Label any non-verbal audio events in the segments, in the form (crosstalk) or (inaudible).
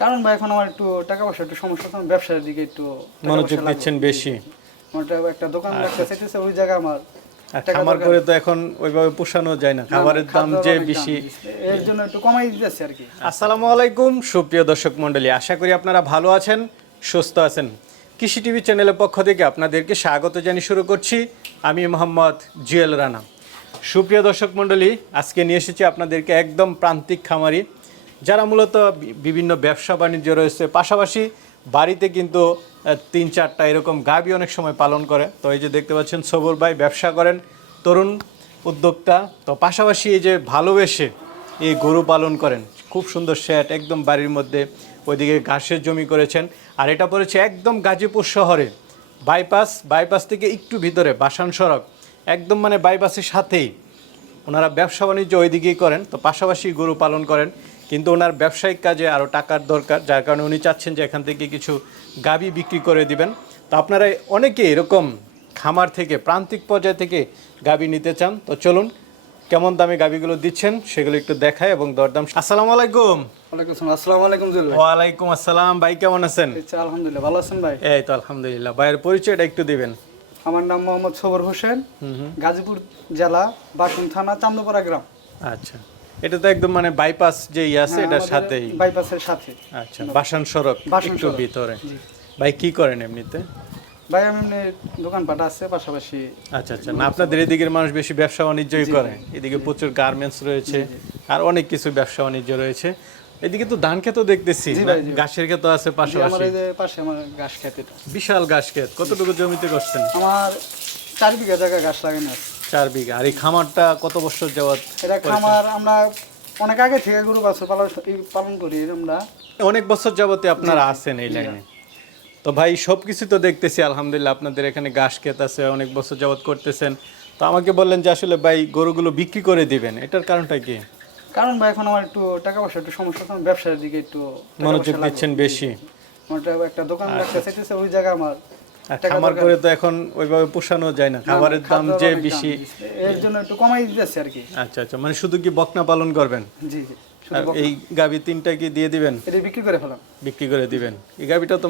কারণ ভাই এখন আমার একটু টাকা পয়সা একটু সমস্যা আমি ব্যবসার দিকে একটু মনোযোগ দিচ্ছেন বেশি। আমার একটা- দোকান রাখতে চাইতেছে ওই জায়গায় আমার। খামার করে তো এখন ওইভাবে পোষানো যায় না। খাবারের দাম যে বেশি। এর জন্য একটু কমাই দিতেছে আর কি। আসসালামু আলাইকুম সুপ্রিয় দর্শক মণ্ডলী। আশা করি আপনারা ভালো আছেন সুস্থ আছেন। কৃষি টিভি চ্যানেলের পক্ষ থেকে আপনাদেরকে স্বাগত জানিয়ে শুরু করছি। আমি মোহাম্মদ জুয়েল রানা। সুপ্রিয় দর্শক মণ্ডলী আজকে নিয়ে এসেছি আপনাদেরকে একদম প্রান্তিক খামারি যারা মূলত বিভিন্ন ব্যবসা বাণিজ্য রয়েছে, পাশাপাশি বাড়িতে কিন্তু তিন চারটা এরকম গাবি অনেক সময় পালন করে। তো এই যে দেখতে পাচ্ছেন সবর ভাই ব্যবসা করেন, তরুণ উদ্যোক্তা। তো পাশাপাশি এই যে ভালোবেসে এই গরু পালন করেন, খুব সুন্দর শ্যাট একদম বাড়ির মধ্যে ওইদিকে ঘাসের জমি করেছেন। আর এটা পড়েছে একদম গাজীপুর শহরে, বাইপাস বাইপাস থেকে একটু ভিতরে, বাসান সড়ক। একদম মানে বাইপাসের সাথেই। ওনারা ব্যবসা বাণিজ্য ওইদিকেই করেন, তো পাশাপাশি গরু পালন করেন। কিন্তু ওনার ব্যবসায়িক কাজে আরও টাকার দরকার যার কারণে উনি চাচ্ছেন যে এখান থেকে কিছু গাবি বিক্রি করে দিবেন। তো আপনারা অনেকে এরকম খামার থেকে প্রান্তিক পর্যায় থেকে গাবি নিতে চান। তো চলুন কেমন দামে গাবিগুলো দিচ্ছেন সেগুলো একটু দেখায় এবং দরদাম আসসালামু আলাইকুম। ওয়ালাইকুম আসসালাম ভাই। ওয়ালাইকুম আসসালাম ভাই কেমন আছেন? আলহামদুলিল্লাহ ভালো আছেন ভাই? এই তো আলহামদুলিল্লাহ। ভাইয়ের পরিচয়টা একটু দিবেন। আমার নাম মোহাম্মদ সবর হোসেন গাজীপুর জেলা বাসন থানা চান্দপাড়া গ্রাম। আচ্ছা। এটা তো একদম মানে বাইপাস যে ইয়ে আছে এটার সাথেই। বাইপাসের সাথে। আচ্ছা বাসান সড়ক একটু ভিতরে। ভাই কি করেন এমনিতে? ভাই আমি এমনি দোকানপাট আছে পাশাপাশি আচ্ছা আচ্ছা। না আপনাদের এদিকের মানুষ বেশি ব্যবসা বাণিজ্যই করে। এদিকে প্রচুর গার্মেন্টস রয়েছে আর অনেক কিছু ব্যবসা বাণিজ্য রয়েছে। এদিকে তো ধান ক্ষেত দেখতেছি গাছের ক্ষেত আছে পাশাপাশি। পাশে আমার গাছ খেতে বিশাল গাছ ক্ষেত। কতটুকু জমিতে করছেন? আমার চার বিঘা জায়গা গাছ লাগানো আছে। চার বিঘা। আর এই খামারটা কত বছর যাবত এটা খামার আমরা অনেক আগে থেকে গরু বাছুর পালন পালন করি আমরা অনেক বছর যাবতে আপনারা আছেন এই লাইনে। তো ভাই সব কিছু তো দেখতেছি আলহামদুলিল্লাহ আপনাদের এখানে ঘাস ক্ষেত আছে অনেক বছর যাবত করতেছেন। তো আমাকে বললেন যে আসলে ভাই গরুগুলো বিক্রি করে দিবেন এটার কারণটা কি? কারণ ভাই এখন আমার একটু টাকা পয়সা একটু সমস্যা আমি ব্যবসার দিকে একটু মনোযোগ দিচ্ছেন বেশি। একটা- দোকান রাখতে চাইতেছে ওই জায়গায় আমার। খামার করে তো এখন ওইভাবে পোষানো যায় না খাবারের দাম যে বেশি। এর জন্য একটু কমাই দিতেছে আর কি। আচ্ছা আচ্ছা মানে শুধু কি বকনা পালন করবেন? জি জি এই গাবি তিনটা কি দিয়ে দিবেন? এটা বিক্রি করে ফেলাম। বিক্রি করে দিবেন। এই গাবিটা তো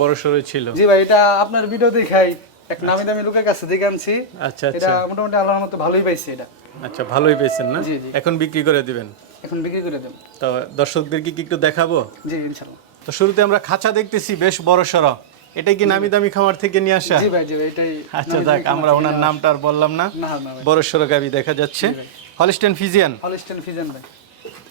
বড় ছিল। জি ভাই এটা আপনার ভিডিও দেখাই। এক নামি দামি লোকের কাছে দেখে আনছি। আচ্ছা এটা আচ্ছা মোটামুটি আল্লাহর মতো ভালোই পাইছে এটা। আচ্ছা ভালোই পেয়েছেন না। এখন বিক্রি করে দিবেন? এখন বিক্রি করে দেব। তো দর্শকদেরকে কি একটু দেখাবো? জি ইনশাল্লাহ তো শুরুতে আমরা খাঁচা দেখতেছি বেশ বড় সড়ো। এটাই কি নামি দামি খামার থেকে নিয়ে আসা? জি ভাই জি এটাই আচ্ছা যাক আমরা ওনার নামটা আর বললাম না। বড় সড়ো গাবি দেখা যাচ্ছে। Holstein Friesian? হলিস্টেন ভাই।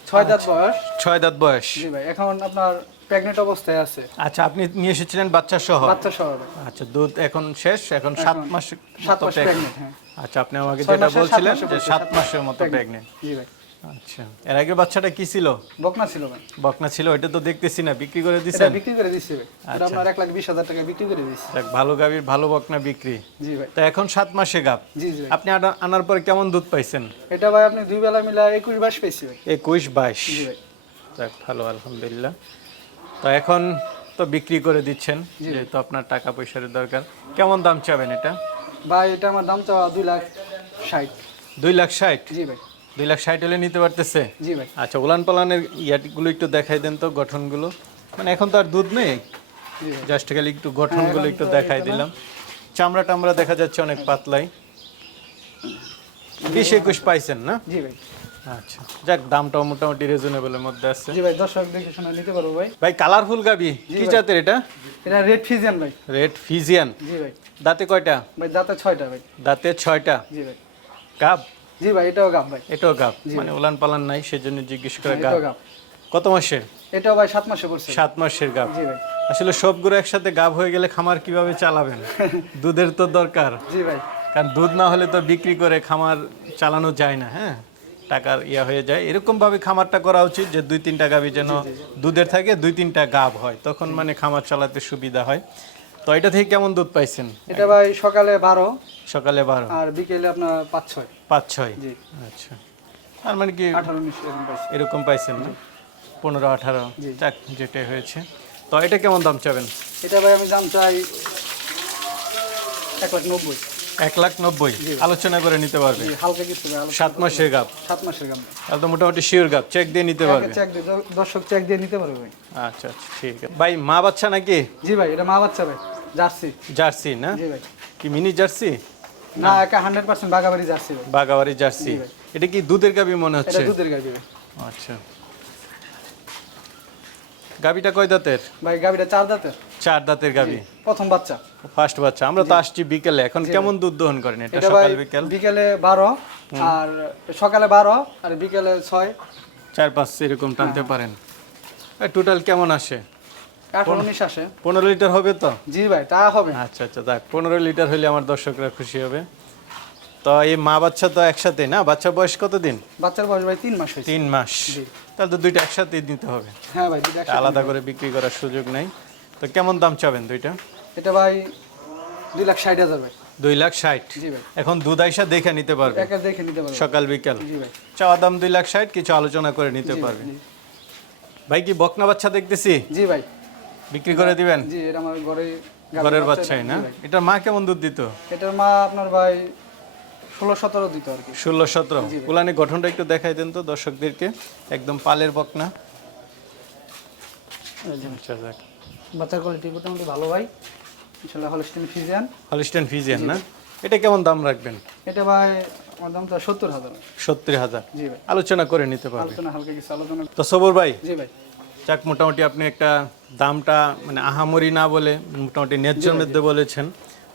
ছয় দাঁত বয়স। ছয় দাঁত বয়স। জি ভাই এখন আপনার প্রেগনেন্ট অবস্থায় আছে। আচ্ছা আপনি নিয়ে এসেছিলেন বাচ্চা সহ? বাচ্চা সহ আচ্ছা দুধ এখন শেষ এখন সাত মাস সাত মাস প্রেগনেন্ট হ্যাঁ। আচ্ছা আপনি আমাকে যেটা বলছিলেন যে মাসের মতো প্রেগনেন্ট জি ভাই। আচ্ছা। এর আগে বাচ্চাটা কি ছিল? বকনা ছিল ভাই। বকনা ছিল এটা তো দেখতেছি না বিক্রি করে এটা বিক্রি করে দিচ্ছি ভাই। আচ্ছা। এটা আপনার এক লাখ বিশ হাজার টাকা বিক্রি করে দিচ্ছি যাক, ভালো গাভীর ভালো বকনা বিক্রি। জি ভাই। তো এখন সাত মাসে গাব জি জি আপনি আনার পরে কেমন দুধ পাইছেন? এটা ভাই আপনি দুই বেলা মিলা একুশ বাইশ পেয়েছি ভাই। একুশ বাইশ। জি ভাই। যাক ভালো আলহামদুলিল্লাহ। তো এখন তো বিক্রি করে দিচ্ছেন যেহেতু আপনার টাকা পয়সার দরকার। কেমন দাম চাবেন এটা? ভাই এটা আমার দাম চাওয়া দুই লাখ ষাট। দুই লাখ ষাট? জি ভাই। দুই লাখ ষাট হলে নিতে পারতেছে? জি ভাই। আচ্ছা উলান পালানের ইয়াগুলো একটু দেখাই দেন তো গঠনগুলো। মানে এখন তো আর দুধ নেই? জাস্ট খালি একটু গঠনগুলো একটু দেখাই দিলাম। চামড়া টামড়া দেখা যাচ্ছে অনেক পাতলাই। বিশ একুশ পাইছেন না? জি ভাই। আচ্ছা যাক দামটাও মোটামুটি রিজনেবলের মধ্যে আছে। জি ভাই দর্শক দেখে শুনে নিতে পারব ভাই। ভাই কালারফুল গাবি? কি জাতের এটা? এটা রেড ফিজিয়ান ভাই। রেড ফিজিয়ান জি ভাই। দাঁতে কয়টা? ভাই দাঁতে ছয়টা ভাই। দাঁতে ছয়টা। জি ভাই। গাব জি ভাই এটাও গাব ভাই। এটাও গাব মানে উলান পালান নাই সেজন্য জিজ্ঞেস করে গাব কত মাসের? এটাও ভাই সাত মাসে পড়ছে। সাত মাসের গাব জি ভাই। আসলে সবগুলো একসাথে গাব হয়ে গেলে খামার কীভাবে চালাবেন? (laughs) দুধের তো দরকার। জি ভাই। কারণ দুধ না হলে তো বিক্রি করে খামার চালানো যায় না হ্যাঁ? টাকার ইয়া হয়ে যায়। এরকম ভাবে খামারটা করা উচিত যে দুই তিনটা গাবি যেন দুধের থাকে দুই তিনটা গাব হয়। তখন মানে খামার চালাতে সুবিধা হয়। তো এটা থেকে কেমন দুধ পাইছেন? এটা ভাই সকালে বারো সকালে বারো। আর বিকেলে আপনার পাঁচ ছয়। পাঁচ ছয়। জি। আচ্ছা। আর মানে কি আঠারো উনিশ এরকম পাইছি। পাইছেন না? পনেরো আঠারো। যাক যেটাই হয়েছে। তো এটা কেমন দাম চাবেন? এটা ভাই আমি দাম চাই এক লাখ নব্বই। এক লাখ নব্বই? আলোচনা করে নিতে পারবে? হালকা কিছু সাত মাসের গাপ সাত মাসের গাম তাহলে তো মোটামুটি শিওর গাপ চেক দিয়ে নিতে পারবে। চেক দিয়ে দর্শক চেক দিয়ে নিতে পারবে ভাই। আচ্ছা আচ্ছা ঠিক আছে। ভাই মা বাচ্চা নাকি? জি ভাই এটা মা বাচ্চা ভাই জার্সি। জার্সি না? জি ভাই। কি মিনি জার্সি? না একা hundred percent Bagabari jersey Bagabari jersey. এটা কি দুধের গাবি মনে এটা দুধের গাবি আচ্ছা। গাবিটা কয় দাঁতের? ভাই গাবিটা চার দাঁতের। চার দাঁতের গাবি প্রথম বাচ্চা। ফার্স্ট বাচ্চা। আমরা তো আসছি বিকেলে। এখন কেমন দুধ দোহন করেন এটা সকাল বিকেল? বিকেলে বারো আর সকালে বারো আর বিকেলে ছয়। চার পাঁচ এরকম টানতে পারেন। টোটাল কেমন আসে? আঠারো উনিশ আসে। পনেরো লিটার হবে তো? জি ভাই তা হবে। আচ্ছা আচ্ছা দেখ পনেরো লিটার হলে আমার দর্শকরা খুশি হবে। তো এই মা বাচ্চা তো একসাথে না? বাচ্চা বয়স কত দিন বাচ্চার বয়স ভাই তিন মাস তিন মাস। তাহলে তো দুইটা একসাথে নিতে হবে। হ্যাঁ ভাই দুইটা একসাথে। আলাদা করে বিক্রি করার সুযোগ নাই। তো কেমন দাম চাবেন দুইটা? এটা ভাই দুই লাখ ষাট হাজার ভাই। দুই লাখ ষাট? এখন দুধ আইসা দেখে নিতে পারবে। একা দেখে নিতে পারব। সকাল বিকাল। চাওয়া দাম দুই লাখ ষাট কিছু আলোচনা করে নিতে পারবে। ভাই কি বকনা বাচ্চা দেখতেছি? জি ভাই। বিক্রি করে দিবেন? জি এটা আমার ঘরে ঘরের বাচ্চাই না? এটার মা কেমন দুধ দিত? এটার মা আপনার ভাই ষোলো সতেরো দিত আর কি। ষোলো সতেরো। উলানি গঠনটা একটু দেখাই দেন তো দর্শকদেরকে। একদম পালের বকনা। আচ্ছা বাচ্চার কোয়ালিটি মোটামুটি ভালো ভাই। ইনশাল্লাহ হলস্টিন ফিজিয়ান হলিস্টেন ফিজিয়ান না? এটা কেমন দাম রাখবেন? এটা ভাই আমার দাম তো সত্তর হাজার। সত্তর হাজার। জি ভাই। আলোচনা করে নিতে পারবেন। আলোচনা হালকা কিছু আলোচনা। তো সবর ভাই জি ভাই। যাক মোটামুটি আপনি একটা দামটা মানে আহামরি না বলে মোটামুটি ন্যায্যের মধ্যে বলেছেন।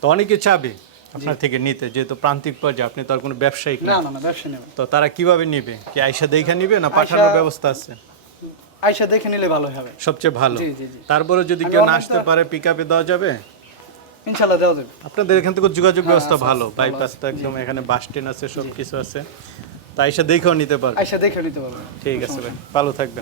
তো অনেকে চাবে আপনার থেকে নিতে যেহেতু প্রান্তিক পর্যায়ে আপনি তো আর কোনো ব্যবসায়িক না। ব্যবসা তো তারা কীভাবে নিবে? কি আইসা দেখে নিবে না পাঠানোর ব্যবস্থা আছে? আইসা দেখে নিলে ভালো হবে। সবচেয়ে ভালো। তারপরে যদি কেউ না আসতে পারে পিক আপে দেওয়া যাবে? ইনশাল্লাহ দেওয়া যাবে। আপনাদের এখান থেকে যোগাযোগ ব্যবস্থা ভালো। বাইপাসটা একদম এখানে বাস স্ট্যান্ড আছে সব কিছু আছে। তাই এসে দেখেও নিতে পারবে। আইসা দেখে নিতে পারবে। ঠিক আছে ভাই ভালো থাকবেন।